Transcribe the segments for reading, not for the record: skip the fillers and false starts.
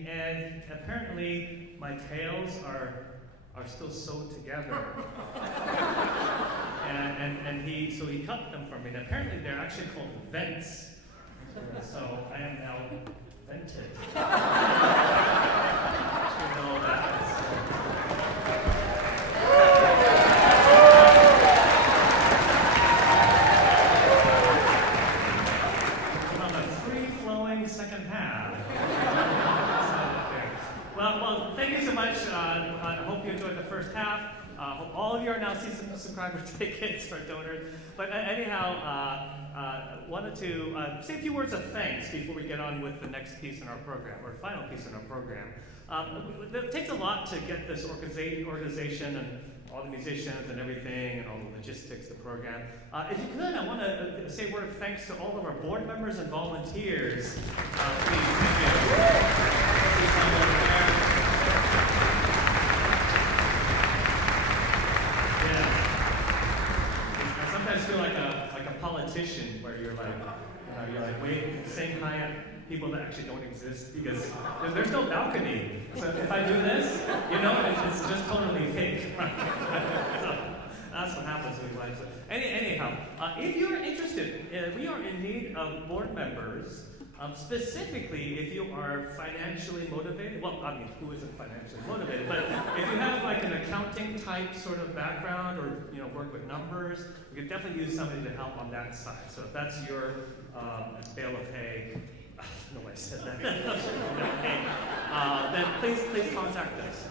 and apparently my tails are still sewed together. and he cut them for me. And apparently they're actually called vents. So I am now vented. You know that. Second half. Well, thank you so much. I hope you enjoyed the first half. Hope all of you are now season subscriber tickets or donors. But anyhow, wanted to say a few words of thanks before we get on with the next piece in our program, or final piece in our program. It takes a lot to get this organization and all the musicians and everything and all the logistics, the program. If you could, I want to say a word of thanks to all of our board members and volunteers. Please, thank you. Yeah. I sometimes feel like a politician where you're saying hi at people that actually don't exist because there's no balcony. So if I do this, it's just totally fake. Right? So that's what happens when we live. So anyhow, if you're interested, we are in need of board members. Specifically, if you are financially motivated. Well, I mean, who isn't financially motivated? But if you have like an accounting type sort of background, or work with numbers, we could definitely use somebody to help on that side. So if that's your bale of hay. No, I said that. Then please contact us.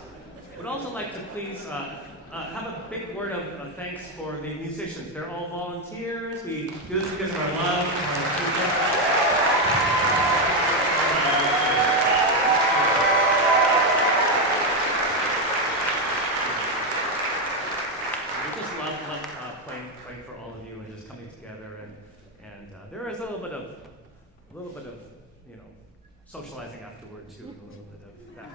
Would also like to please have a big word of thanks for the musicians. They're all volunteers. We do this because of our love. We just love playing for all of you and just coming together and there is a little bit of socializing afterward too, and a little bit of that.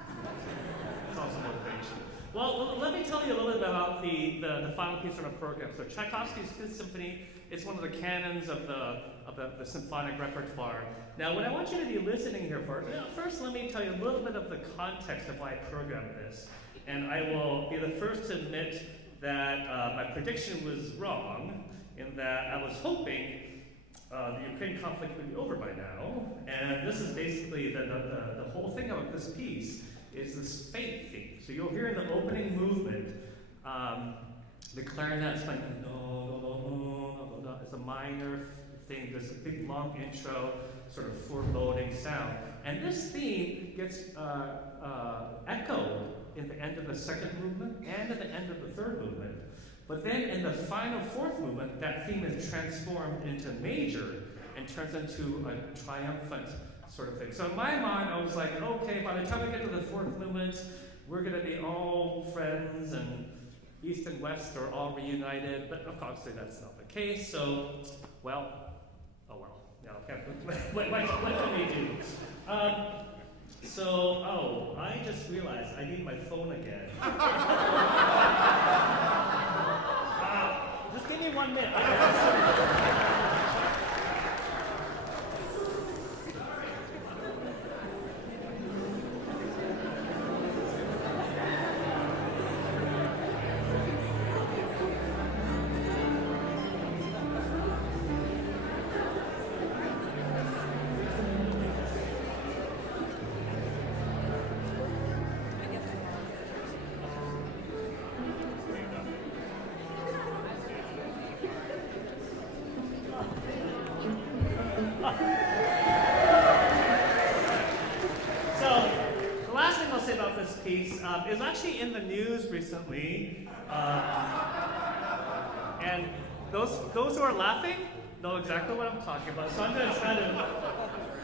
It's also motivation. Well, let me tell you a little bit about the final piece of our program. So Tchaikovsky's Fifth Symphony is one of the canons of the symphonic repertoire. Now, what I want you to be listening here for, first let me tell you a little bit of the context of why I programmed this. And I will be the first to admit that my prediction was wrong, in that I was hoping the Ukraine conflict would be over by now, and this is basically the whole thing about this piece is this fate theme. So you'll hear in the opening movement, the clarinet's playing it's a minor thing, there's a big long intro, sort of foreboding sound. And this theme gets echoed in the end of the second movement and at the end of the third movement. But then in the final fourth movement, that theme is transformed into major and turns into a triumphant sort of thing. So in my mind, I was like, okay, by the time we get to the fourth movement, we're going to be all friends and East and West are all reunited. But of course, that's not the case. So, well. Yeah, okay. What can we do? I just realized I need my phone again. Just give me 1 minute. Is actually in the news recently, and those who are laughing know exactly what I'm talking about. So I'm going to try to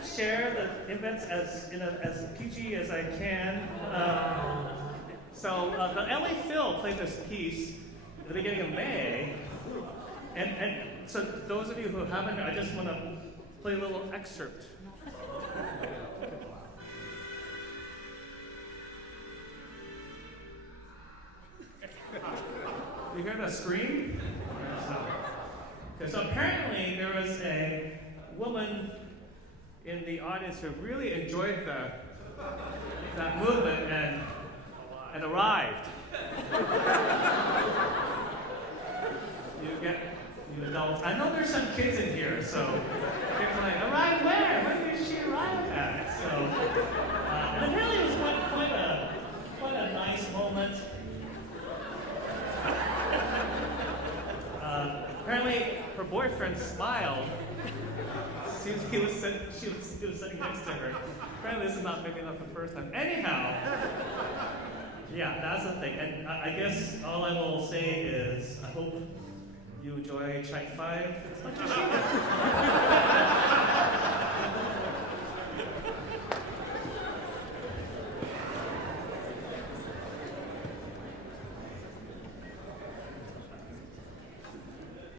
share the events as PG as I can. The LA Phil played this piece at the beginning of May, and so those of you who haven't, I just want to play a little excerpt. You hear the scream? So apparently there was a woman in the audience who really enjoyed the that movement and arrived. You adults. I know there's some kids in here, so kids are like, arrive where? Where did she arrive at? So, and apparently it was quite a nice moment. Apparently her boyfriend smiled. He was sitting next to her. Apparently this is maybe not the first time. Anyhow, yeah, that's the thing. And I guess all I will say is I hope you enjoy Chai 5 as much as she did.